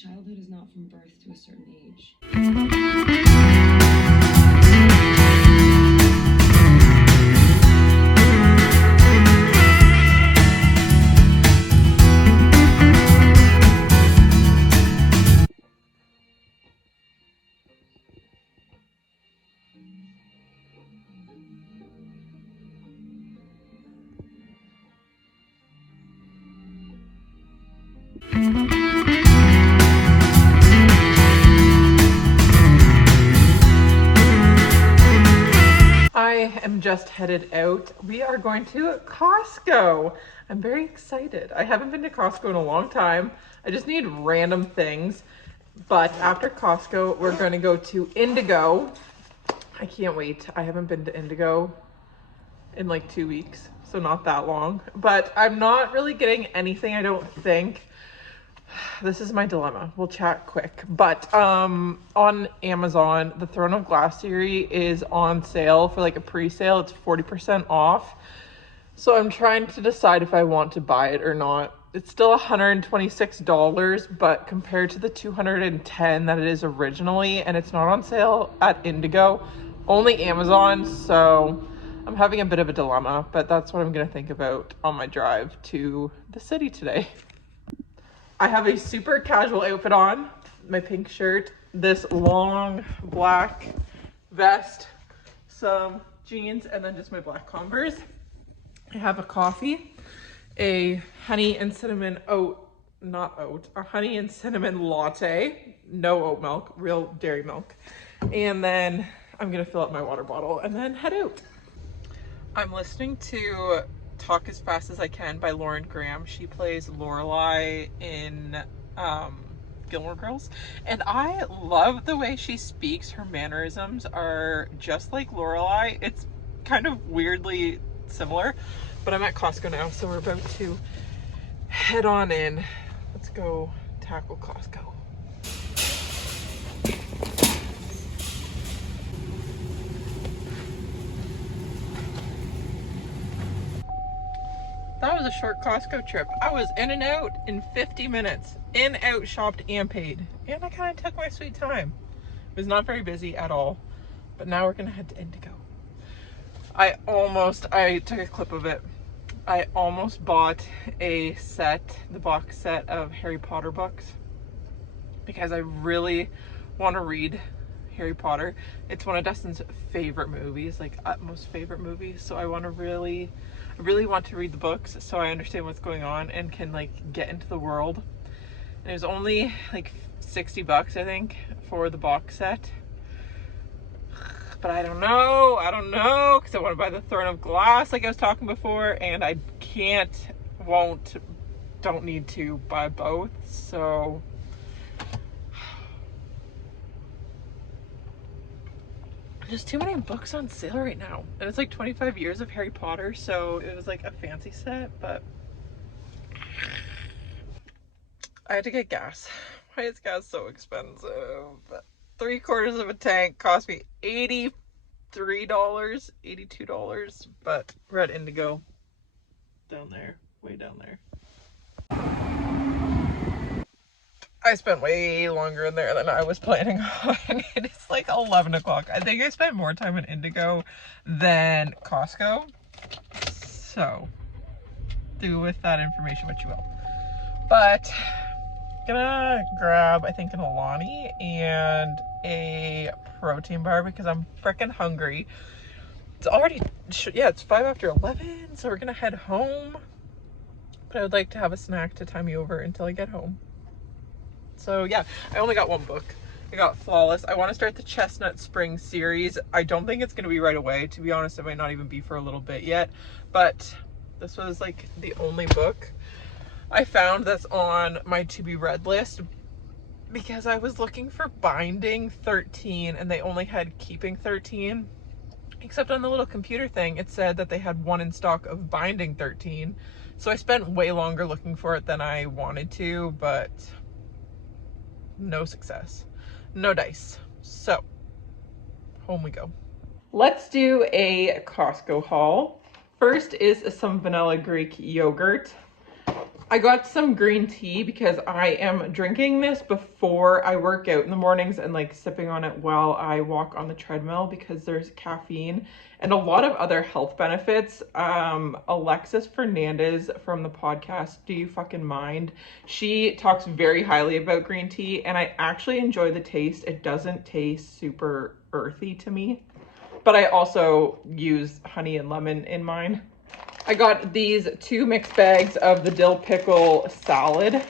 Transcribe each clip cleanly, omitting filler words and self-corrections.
Childhood is not from birth to a certain age. I am just headed out. We are going to Costco. I'm very excited. I haven't been to Costco in a long time. I just need random things. But after Costco, we're going to go to Indigo. I can't wait. I haven't been to Indigo in like 2 weeks, so not that long. But I'm not really getting anything, I don't think. This is my dilemma. We'll chat quick. But on Amazon, the Throne of Glass series is on sale for like a pre-sale. It's 40% off. So I'm trying to decide if I want to buy it or not. It's still $126, but compared to the $210 that it is originally, and it's not on sale at Indigo, only Amazon. So I'm having a bit of a dilemma, but that's what I'm going to think about on my drive to the city today. I have a super casual outfit on, my pink shirt, this long black vest, some jeans, and then just my black Converse. I have a coffee, a honey and cinnamon a honey and cinnamon latte, no oat milk, real dairy milk. And then I'm gonna fill up my water bottle and then head out. I'm listening to Talk as Fast as I Can by Lauren Graham. She plays Lorelai in Gilmore Girls, and I love the way she speaks. Her mannerisms are just like Lorelai. It's kind of weirdly similar, but I'm at Costco now, so we're about to head on in. Let's go tackle Costco. That was a short Costco trip. I was in and out in 50 minutes. In, out, shopped, and paid. And I kind of took my sweet time. It was not very busy at all. But now we're going to head to Indigo. I took a clip of it. I almost bought a set, the box set of Harry Potter books. Because I really want to read Harry Potter. It's one of Dustin's favorite movies, like utmost favorite movies. So I really want to read the books so I understand what's going on and can like get into the world. And it was only like $60, I think, for the box set. But I don't know, because I want to buy the Throne of Glass like I was talking before, and I don't need to buy both, so there's too many books on sale right now. And it's like 25 years of Harry Potter, so it was like a fancy set, but I had to get gas. Why is gas so expensive? 3/4 of a tank cost me $83, $82, but we're at Indigo. Down there, way down there. I spent way longer in there than I was planning on. It's like 11 o'clock. I think I spent more time in Indigo than Costco. So, do with that information what you will. But, gonna grab, I think, an Alani and a protein bar because I'm freaking hungry. It's already, it's 5 after 11, so we're gonna head home. But I would like to have a snack to time me over until I get home. So yeah, I only got one book. I got Flawless. I want to start the Chestnut Spring series. I don't think it's going to be right away. To be honest, it might not even be for a little bit yet. But this was like the only book I found that's on my to be read list because I was looking for Binding 13 and they only had Keeping 13. Except on the little computer thing, it said that they had one in stock of Binding 13. So I spent way longer looking for it than I wanted to, but no success, no dice. So home we go. Let's do a Costco haul. First is some vanilla Greek yogurt. I got some green tea because I am drinking this before I work out in the mornings and like sipping on it while I walk on the treadmill because there's caffeine and a lot of other health benefits. Alexis Fernandez from the podcast Do You Fucking Mind? She talks very highly about green tea and I actually enjoy the taste. It doesn't taste super earthy to me, but I also use honey and lemon in mine. I got these 2 mixed bags of the dill pickle salad.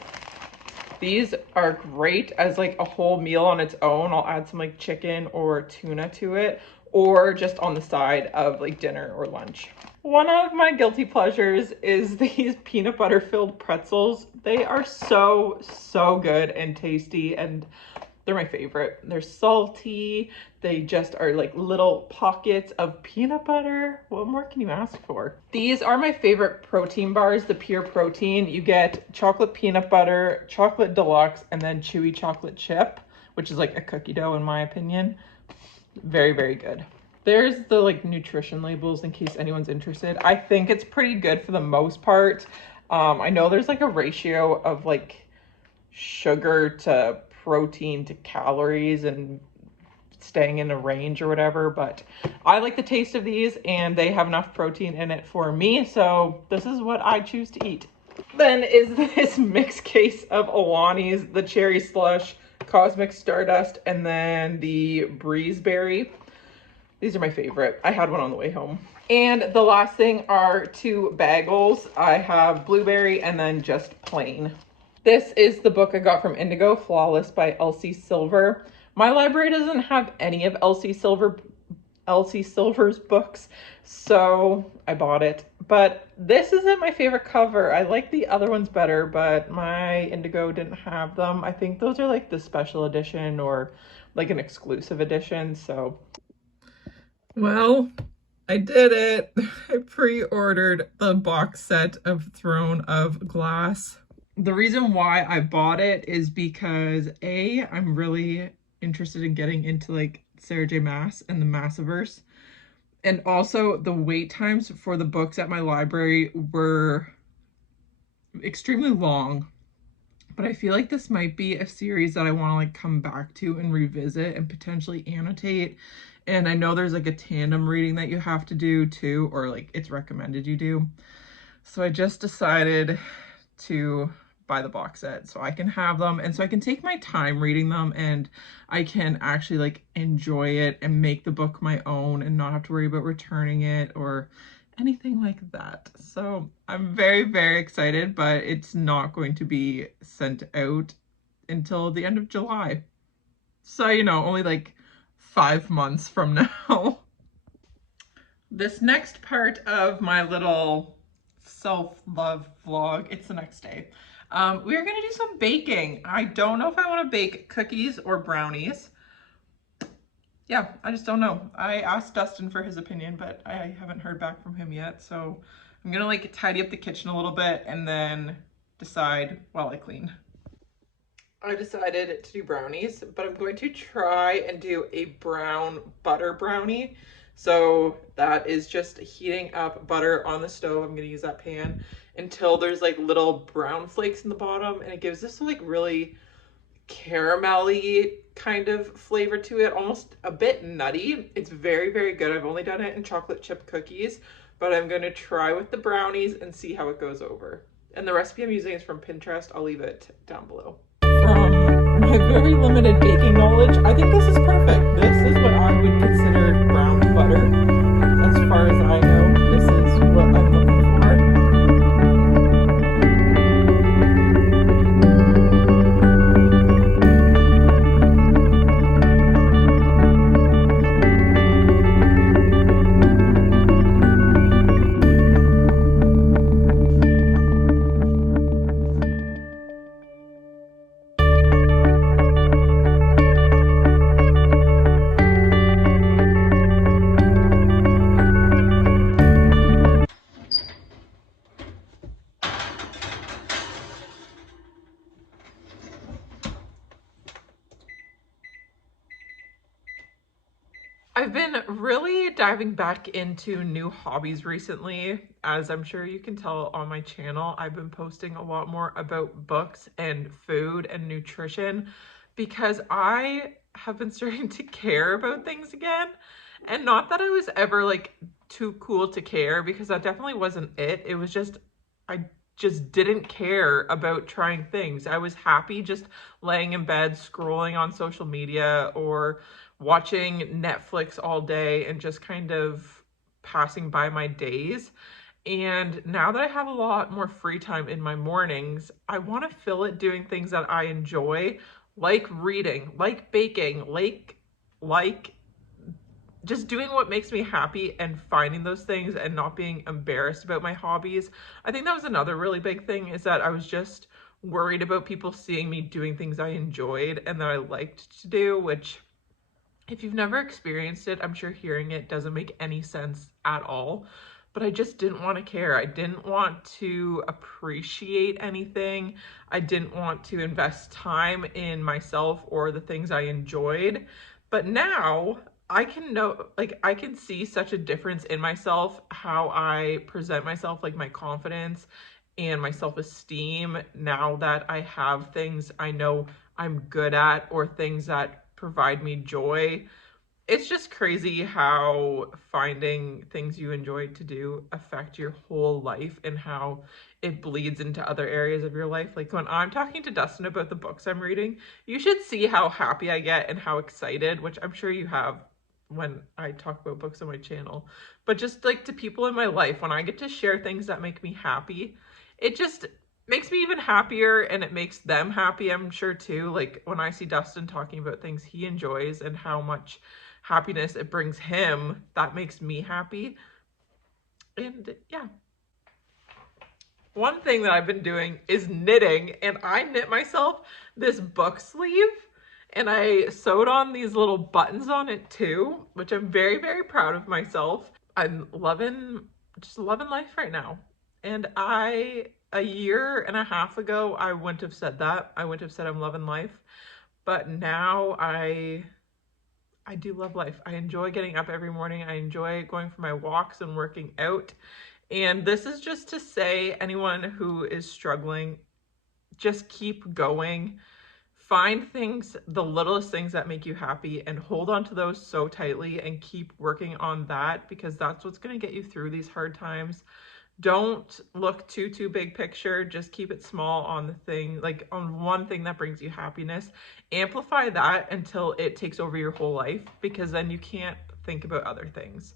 These are great as like a whole meal on its own. I'll add some like chicken or tuna to it, or just on the side of like dinner or lunch. One of my guilty pleasures is these peanut butter filled pretzels. They are so good and tasty, and they're my favorite. They're salty. They just are like little pockets of peanut butter. What more can you ask for? These are my favorite protein bars, the Pure Protein. You get chocolate peanut butter, chocolate deluxe, and then chewy chocolate chip, which is like a cookie dough in my opinion. Very good. There's the like nutrition labels in case anyone's interested. I think it's pretty good for the most part. I know there's like a ratio of like sugar to protein to calories and staying in a range or whatever, but I like the taste of these and they have enough protein in it for me, so this is what I choose to eat. Then is this mixed case of Alani's, the cherry slush, cosmic stardust, and then the breezeberry. These are my favorite. I had one on the way home. And the last thing are 2 bagels. I have blueberry and then just plain. This is the book I got from Indigo, Flawless by Elsie Silver. My library doesn't have any of Elsie Silver's books, so I bought it. But this isn't my favorite cover. I like the other ones better, but my Indigo didn't have them. I think those are like the special edition or like an exclusive edition, so. Well, I did it. I pre-ordered the box set of Throne of Glass. The reason why I bought it is because A, I'm really interested in getting into like Sarah J Maas and the Massiverse. And also the wait times for the books at my library were extremely long. But I feel like this might be a series that I want to like come back to and revisit and potentially annotate. And I know there's like a tandem reading that you have to do too, or like it's recommended you do. So I just decided to buy the box set so I can have them and so I can take my time reading them and I can actually like enjoy it and make the book my own and not have to worry about returning it or anything like that. So I'm very excited, but it's not going to be sent out until the end of July. So, you know, only like 5 months from now. This next part of my little self-love vlog, it's the next day. We're gonna do some baking. I don't know if I want to bake cookies or brownies. Yeah, I just don't know. I asked Dustin for his opinion, but I haven't heard back from him yet. So I'm gonna like tidy up the kitchen a little bit and then decide while I clean. I decided to do brownies, but I'm going to try and do a brown butter brownie. So that is just heating up butter on the stove. I'm gonna use that pan until there's like little brown flakes in the bottom, and it gives this like really caramelly kind of flavor to it, almost a bit nutty. It's very good. I've only done it in chocolate chip cookies, but I'm gonna try with the brownies and see how it goes over. And the recipe I'm using is from Pinterest. I'll leave it down below. From my very limited baking knowledge, I think this is perfect. This is what I would consider brown butter. As far as I know, this is what I'm looking for. diving back into new hobbies recently. As I'm sure you can tell on my channel, I've been posting a lot more about books and food and nutrition because I have been starting to care about things again. And not that I was ever like too cool to care, because that definitely wasn't it. It was just, I just didn't care about trying things. I was happy just laying in bed, scrolling on social media or watching Netflix all day and just kind of passing by my days. And now that I have a lot more free time in my mornings, I want to fill it doing things that I enjoy, like reading, like baking, like just doing what makes me happy and finding those things and not being embarrassed about my hobbies. I think that was another really big thing, is that I was just worried about people seeing me doing things I enjoyed and that I liked to do, which if you've never experienced it, I'm sure hearing it doesn't make any sense at all. But I just didn't want to care. I didn't want to appreciate anything. I didn't want to invest time in myself or the things I enjoyed. But now I can know, like, I can see such a difference in myself, how I present myself, like my confidence and my self-esteem, now that I have things I know I'm good at or things that provide me joy. It's just crazy how finding things you enjoy to do affect your whole life and how it bleeds into other areas of your life. Like when I'm talking to Dustin about the books I'm reading, you should see how happy I get and how excited, which I'm sure you have when I talk about books on my channel. But just like to people in my life, when I get to share things that make me happy, it just makes me even happier and it makes them happy, I'm sure too. Like when I see Dustin talking about things he enjoys and how much happiness it brings him, that makes me happy. And yeah, one thing that I've been doing is knitting, and I knit myself this book sleeve and I sewed on these little buttons on it too, which I'm very, very proud of myself. I'm just loving life right now. And a year and a half ago, I wouldn't have said that. I wouldn't have said I'm loving life. But now I do love life. I enjoy getting up every morning. I enjoy going for my walks and working out. And this is just to say, anyone who is struggling, just keep going. Find things, the littlest things that make you happy, and hold on to those so tightly and keep working on that, because that's what's going to get you through these hard times. Don't look too big picture. Just keep it small on the thing, like on one thing that brings you happiness. Amplify that until it takes over your whole life, because then you can't think about other things.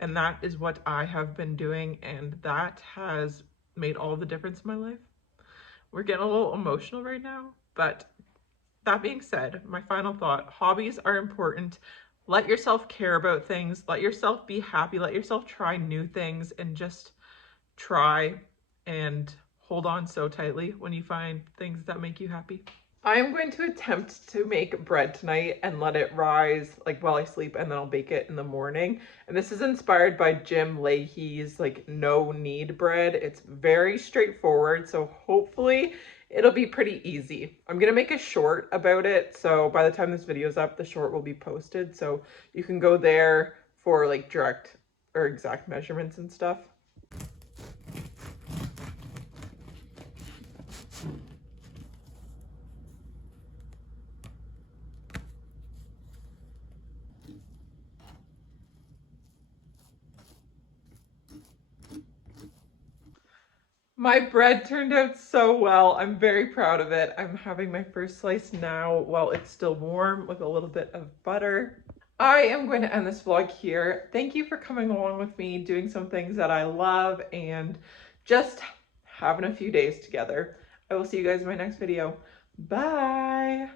And that is what I have been doing, and that has made all the difference in my life. We're getting a little emotional right now, but that being said, my final thought, hobbies are important. Let yourself care about things. Let yourself be happy. Let yourself try new things and just try and hold on so tightly when you find things that make you happy. I am going to attempt to make bread tonight and let it rise like while I sleep, and then I'll bake it in the morning. And this is inspired by Jim Leahy's like no knead bread. It's very straightforward, so hopefully it'll be pretty easy. I'm gonna make a short about it, so by the time this video is up, the short will be posted, so you can go there for like direct or exact measurements and stuff. My bread turned out so well. I'm very proud of it. I'm having my first slice now while it's still warm with a little bit of butter. I am going to end this vlog here. Thank you for coming along with me, doing some things that I love and just having a few days together. I will see you guys in my next video. Bye!